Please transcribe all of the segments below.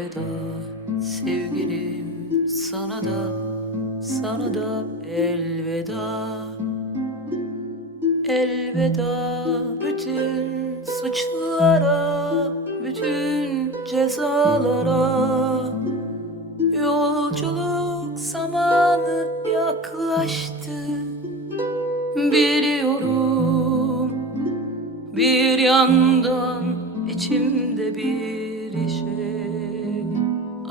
veda. Sevgilim sana da sana da elveda. Elveda bütün suçlara bütün cezalara. Yolculuk zamanı yaklaştı. Biliyorum bir yandan içimde bir şey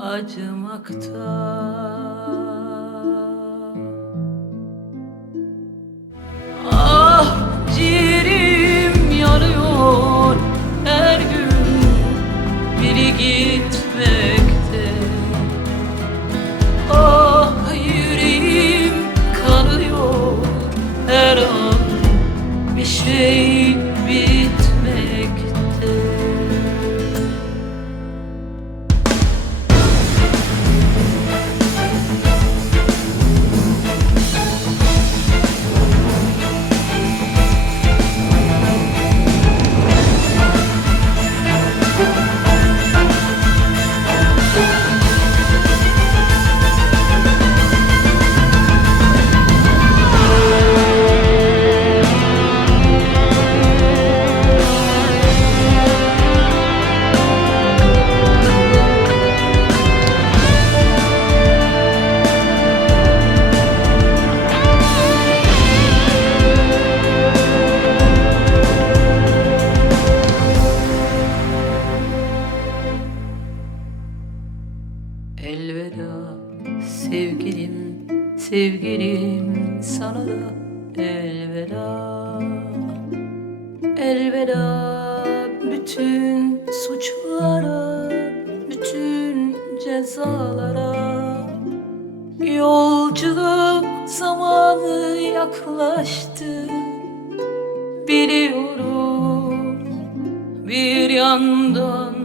acımakta Elveda sevgilim, sevgilim sana da elveda. Elveda bütün suçlara, bütün cezalara. Yolculuk zamanı yaklaştı Biliyorum. Bir yandan